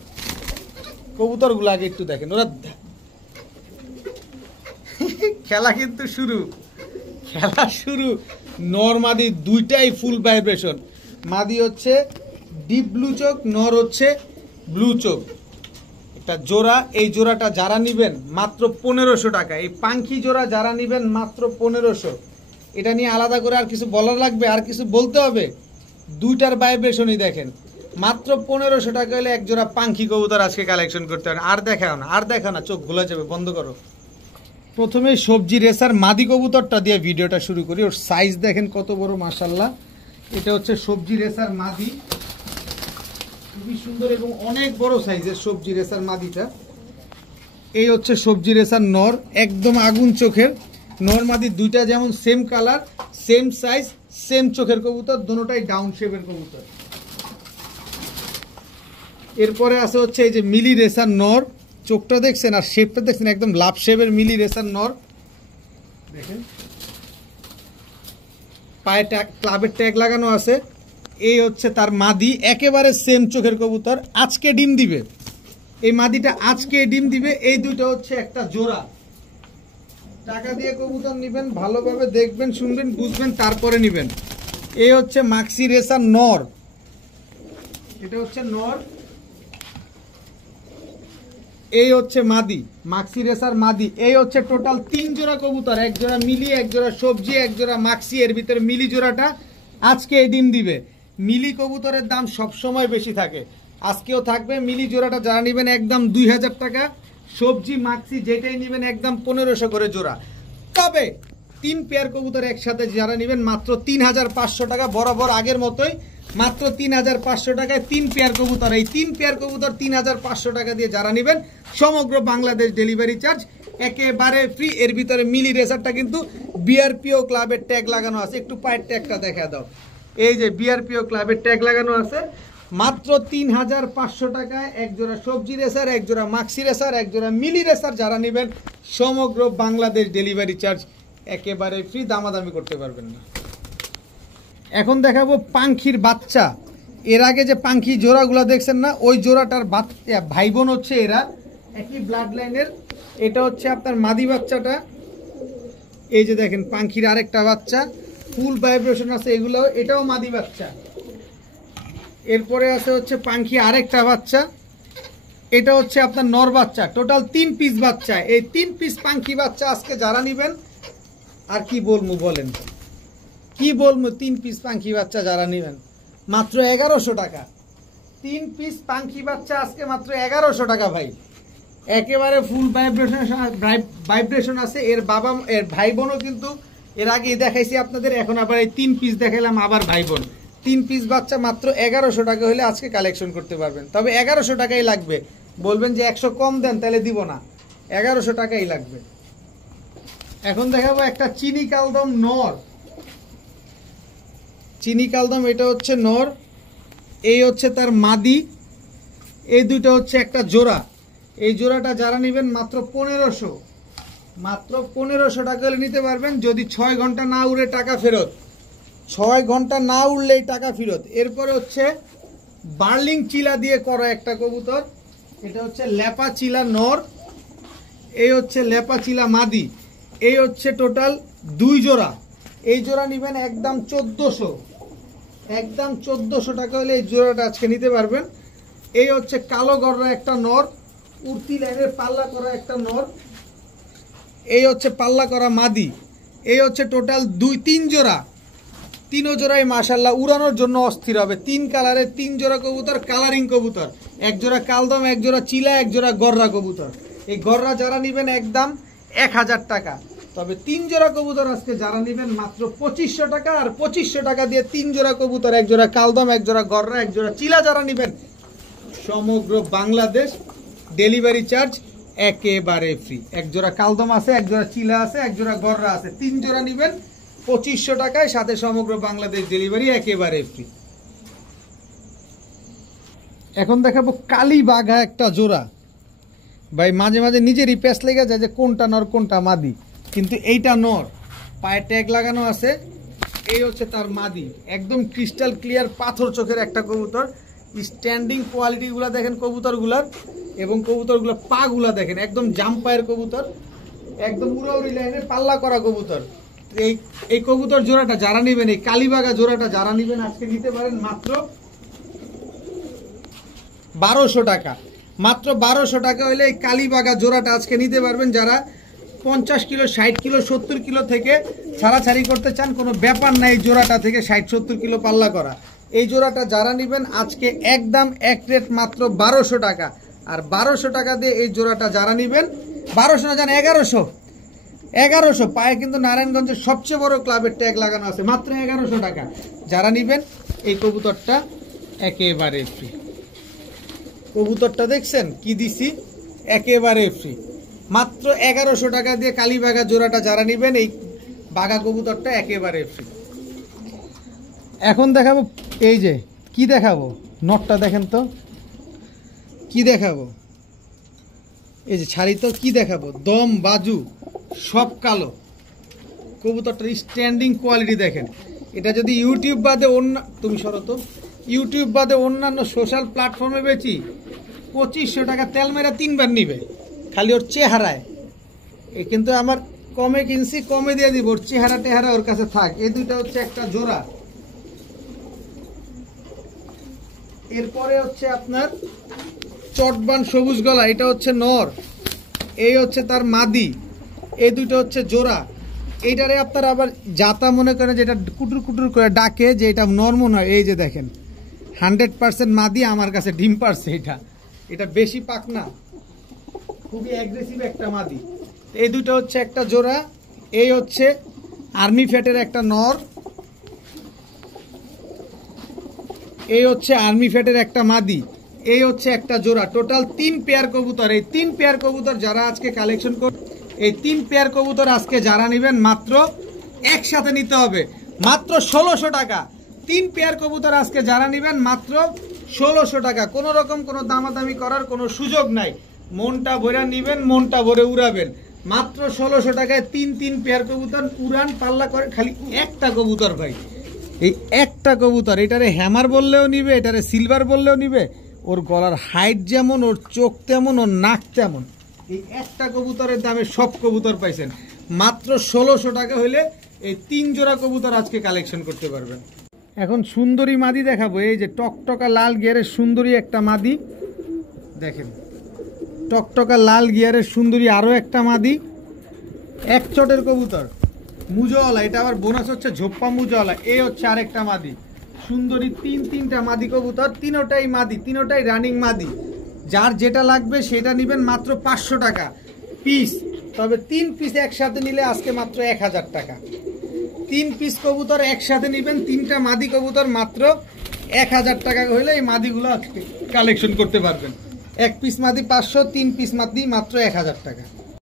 কবুতরগুলো আগে একটু দেখেন, ওরা খেলা কিন্তু খেলা শুরু। নর মাদি দুইটাই ফুল ভাইব্রেশন, মাদি হচ্ছে ডিপ ব্লু চোখ, নর হচ্ছে ব্লু চোখ, একটা জোড়া। এই জোড়াটা যারা নিবেন মাত্র 1500 টাকা, এই পাখি জোড়া যারা নিবেন মাত্র 1500। এটা নিয়ে আলাদা করে আর কিছু বলার লাগবে, আর কিছু বলতে হবে? দুইটার ভাইব্রেশনই দেখেন, মাত্র 1500 টাকা হলে এক জোড়া পাখি কবুতর আজকে কালেকশন করতে পারেন। আর দেখাও না, চোখ ভুলে যাবে, বন্ধ করো। প্রথমে সবজি রেসার মাদি কবুতরটা দিয়ে ভিডিওটা শুরু করি। ওর সাইজ দেখেন কত বড়, মাশাআল্লাহ। এটা হচ্ছে সবজি রেসার মাদি, খুবই সুন্দর এবং অনেক বড় সাইজের সবজি রেসার মাদিটা। এই হচ্ছে সবজি রেসার নর, একদম আগুন চোখের নর মাদি, দুইটা যেমন same colour, same size, same চোখের কবুতর, দুটোটাই ডাউন শেপের কবুতর। এরপরে আছে হচ্ছে এই যে মিলি রেসার নর, চোখটা দেখছেন আর শেপটা দেখছেন, একদম লাভ শেপের মিলি রেসার নর। দেখেন পায়ে ক্লাবের ট্যাগ লাগানো আছে। এই হচ্ছে তার মাদি, একেবারে সেম চোখের কবুতর, আজকে ডিম দিবে। এই মাদিটা আজকে ডিম দিবে। এই দুটো হচ্ছে একটা জোড়া। টাকা দিয়ে কবুতর নিবেন, ভালোভাবে দেখবেন, শুনবেন, বুঝবেন, তারপরে নিবেন। এই হচ্ছে মাক্সি রেসার নর, এটা হচ্ছে নর। এই হচ্ছে মাদি, মাক্সি রেসার মাদি। এই হচ্ছে টোটাল 3 জোড়া কবুতর, এক জোড়া মিলি, এক জোড়া সবজি, এক জোড়া মাক্সি। এর ভিতরে মিলি জোড়াটা আজকে ডিম দিবে। মিলি কবুতরের দাম সবসময় বেশি থাকে, আজকেও থাকবে। মিলি জোড়াটা যারা নেবেন একদম 2000 টাকা, সবজি মাক্সি যেটাই নেবেন একদম 1500 করে জোড়া। তবে 3 পেয়ার কবুতর একসাথে যারা নেবেন মাত্র 3500 টাকা, বরাবর আগের মতোই মাত্র 3500 টাকায় 3 পেয়ার কবুতর। এই 3 পেয়ার কবুতর 3500 টাকা দিয়ে যারা নেবেন সমগ্র বাংলাদেশ ডেলিভারি চার্জ একেবারে ফ্রি। এর ভিতরে মিলি রেসারটা কিন্তু বিআরপিও ক্লাবের ট্যাগ লাগানো আছে, একটু পায়ের ট্যাগটা দেখা দাও। এই যে বিআরপিও ক্লাবের ট্যাগ লাগানো আছে, মাত্র 3500 টাকায় এক জোড়া সবজি রেসার, এক জোড়া মাক্সি রেসার, এক জোড়া মিলি রেসার যারা নেবেন সমগ্র বাংলাদেশ ডেলিভারি চার্জ একেবারে ফ্রি, দামাদামি করতে পারবেন না। এখন দেখাবো পাখির বাচ্চা। এর আগে যে পাখি জোড়াগুলো দেখছেন না, ওই জোড়াটার ভাই বোন হচ্ছে এরা, একই ব্লাড লাইনের। এটা হচ্ছে আপনার মাদি বাচ্চাটা, এই যে দেখেন পাখির আরেকটা বাচ্চা, ফুল ভাইব্রেশন আছে এগুলো, এটাও মাদি বাচ্চা। এরপরে আছে হচ্ছে পাখি আরেকটা বাচ্চা, এটা হচ্ছে আপনার নর বাচ্চা। টোটাল 3 পিস বাচ্চা। এই 3 পিস পাখি বাচ্চা আজকে যারা নেবেন আর কি বলবো বলেন, কি বলবো? 3 পিস পাখি বাচ্চা যারা নেবেন মাত্র 1100 টাকা। 3 পিস পাখি বাচ্চা আজকে মাত্র 1100 টাকা ভাই। একেবারে ফুল ভাইব্রেশন আছে। এর বাবা এর ভাই বোনও কিন্তু এর আগে দেখাইছি আপনাদের, এখন আবার এই 3 পিস দেখাইলাম আবার ভাই বোন। 3 পিস বাচ্চা মাত্র 1100 টাকা হলে আজকে কালেকশন করতে পারবেন। তবে 1100 টাকাই লাগবে। বলবেন যে 100 কম দেন, তাহলে দিব না, 1100 টাকাই লাগবে। এখন দেখাবো একটা চিনি কালদম নর। চিনি কালদম এটা হচ্ছে নর, এই হচ্ছে তার মাদি। এই দুটো হচ্ছে একটা জোড়া। এই জোড়াটা যারা নেবেন মাত্র 1500, মাত্র 1500 টাকা হলে নিতে পারবেন। যদি 6 ঘন্টা না উড়ে টাকা ফেরত, 6 ঘন্টা না উড়লেই টাকা ফেরত। এরপরে হচ্ছে বার্লিং চিলা দিয়ে করা একটা কবুতর, এটা হচ্ছে লেপা চিলা নর, এই হচ্ছে লেপা চিলা মাদি। এই হচ্ছে টোটাল 2 জোড়া। এই জোড়া নেবেন একদম 1400, একদম 1400 টাকা হলে এই জোড়াটা আজকে নিতে পারবেন। এই হচ্ছে কালো গররা একটা নর, উর্তি লাইনের পাল্লা করা একটা নর, এই হচ্ছে পাল্লা করা মাদি। এই হচ্ছে টোটাল 2-3 জোড়া। 3 জোড়াই মাশাল্লাহ উড়ানোর জন্য অস্থির হবে। 3 কালারের 3 জোড়া কবুতর, কালারিং কবুতর। 1 জোড়া কালদম, 1 জোড়া চিলা, 1 জোড়া গররা কবুতর। এই গররা যারা নেবেন একদম 1000 টাকা। তবে 3 জোড়া কবুতর আজকে যারা নেবেন মাত্র 2500 টাকা। আর 2500 টাকা দিয়ে 3 জোড়া কবুতর, 1 জোড়া কালদম, 1 জোড়া গররা, 1 জোড়া চিলা যারা নেবেন সমগ্র বাংলাদেশ ডেলিভারি চার্জ একেবারে ফ্রি। 1 জোড়া কালদম আছে, 1 জোড়া চিলা আছে, 1 জোড়া গররা আছে। 3 জোড়া নেবেন 2500 টাকায়, সাথে সমগ্র বাংলাদেশ ডেলিভারি একেবারে ফ্রি। এখন দেখাবো কালী বাঘা একটা জোড়া। ভাই মাঝে মাঝে নিজেরই প্যাস লেগে যায় যে কোনটা নর কোনটা মাদি, কিন্তু এইটা নর, পায়ে ট্যাগ লাগানো আছে। এই হচ্ছে তার মাদি, একদম ক্রিস্টাল ক্লিয়ার পাথর চোখের একটা কবুতর। স্ট্যান্ডিং কোয়ালিটিগুলো দেখেন কবুতরগুলার, এবং কবুতরগুলোর পাগুলা দেখেন, একদম জাম্পায়ের কবুতর, একদম উড়াউড়ি লাইনের পাল্লা করা কবুতর। এই কবুতর জোড়াটা যারা নেবেন, এই কালীবাগা জোড়াটা যারা নেবেন আজকে নিতে পারেন মাত্র 1200 টাকা। মাত্র 1200 টাকা হলে এই কালীবাগা জোড়াটা আজকে নিতে পারবেন। যারা 50 কিলো, 60 কিলো, 70 কিলো থেকে ছাড়াছাড়ি করতে চান, কোনো ব্যাপার নাই। এই জোড়াটা থেকে 60-70 কিলো পাল্লা করা এই জোড়াটা যারা নেবেন আজকে একদম এক রেট মাত্র 1200 টাকা। আর 1200 টাকা দিয়ে এই জোড়াটা যারা নেবেন, 1200 না জান 1100 পায়ে কিন্তু নারায়ণগঞ্জের সবচেয়ে বড় ক্লাবের ট্যাগ লাগানো আছে। মাত্র 1100 টাকা যারা নেবেন এই কবুতরটা একেবারে ফ্রি। কবুতরটা দেখছেন কি দিছি, একেবারে ফ্রি। মাত্র 1100 টাকা দিয়ে কালীবাগা জোড়াটা যারা নেবেন এই বাঘা কবুতরটা একেবারে ফ্রি। এখন দেখাবো, এই যে কি দেখাবো, নটটা দেখেন তো কি দেখাবো। এই যে ছাড়ি তো কি দেখাবো, দম বাজু সব কালো। কবুতরটার স্ট্যান্ডিং কোয়ালিটি দেখেন। এটা যদি ইউটিউব বাদে অন্য, তুমি সরো তো, ইউটিউব বাদে অন্যান্য সোশ্যাল প্ল্যাটফর্মে বেচি 2500 টাকা তেল মেরা 3 বার নিবে খালি ওর চেহারায়। কিন্তু আমার কমে কিনছি, কমে দিয়ে দিব, ওর চেহারা টেহারা ওর কাছে থাক। এই দুইটা হচ্ছে একটা জোড়া। এরপরে হচ্ছে আপনার চটবান সবুজ গলা, এটা হচ্ছে নর, এই হচ্ছে তার মাদি। এই দুটো হচ্ছে জোড়া। এইটারে আপনারা আবার জাতা মনে করেন, যেটা কুটুর কুটুর করে ডাকে, যে এটা নর মনে হয়। এই যে দেখেন 100% মাদি, আমার কাছে ডিম পারছে। এটা বেশি পাক না, খুবই অ্যাগ্রেসিভ একটা মাদি। এই দুটো হচ্ছে একটা জোড়া। এই হচ্ছে আর্মি ফ্যাটের একটা নর, এই হচ্ছে আর্মি ফ্যাটের একটা মাদি। এই হচ্ছে একটা জোড়া। টোটাল 3 পেয়ার কবুতর। এই 3 পেয়ার কবুতর যারা আজকে কালেকশন কর, এই 3 পেয়ার কবুতর আজকে যারা নেবেন মাত্র একসাথে নিতে হবে মাত্র 1600 টাকা। 3 পেয়ার কবুতর আজকে যারা নেবেন মাত্র 1600 টাকা। কোনো রকম কোনো দামাদামি করার কোনো সুযোগ নাই। মনটা ভরে নেবেন, মনটা ভরে উড়াবেন। মাত্র 1600 টাকায় 3 পেয়ার কবুতর উড়ান পাল্লা করে। খালি একটা কবুতর ভাই, এই একটা কবুতর। এটারে হ্যামার বললেও নিবে, এটারে সিলভার বললেও নিবে। ওর গলার হাইট যেমন, ওর চোখ তেমন, ওর নাক তেমন। এই একটা কবুতরের দামে সব কবুতর পাইছেন। মাত্র 1600 টাকা হলে এই 3 জোড়া কবুতর আজকে কালেকশন করতে পারবেন। এখন সুন্দরী মাদি দেখাবো। এই যে টকটকা লাল গিয়ারের সুন্দরী একটা মাদি দেখেন, টকটকা লাল গিয়ারের সুন্দরী আরও একটা মাদি। এক চটের কবুতর, মুজওয়ালা, এটা আবার বোনাস হচ্ছে ঝোপ্পা মুজওয়ালা। এ হচ্ছে আরেকটা মাদি সুন্দরী, তিনটা মাদি কবুতর, তিনোটাই মাদি, তিনোটাই রানিং মাদি। যার যেটা লাগবে সেটা নেবেন মাত্র 500 টাকা পিস। তবে 3 পিস একসাথে নিলে আজকে মাত্র 1000 টাকা। 3 পিস কবুতর একসাথে নেবেন, 3টা মাদি কবুতর মাত্র 1000 টাকা হইলে এই মাদিগুলো কালেকশন করতে পারবেন। 1 পিস মাদি 500, 3 পিস মাদি মাত্র 1000 টাকা।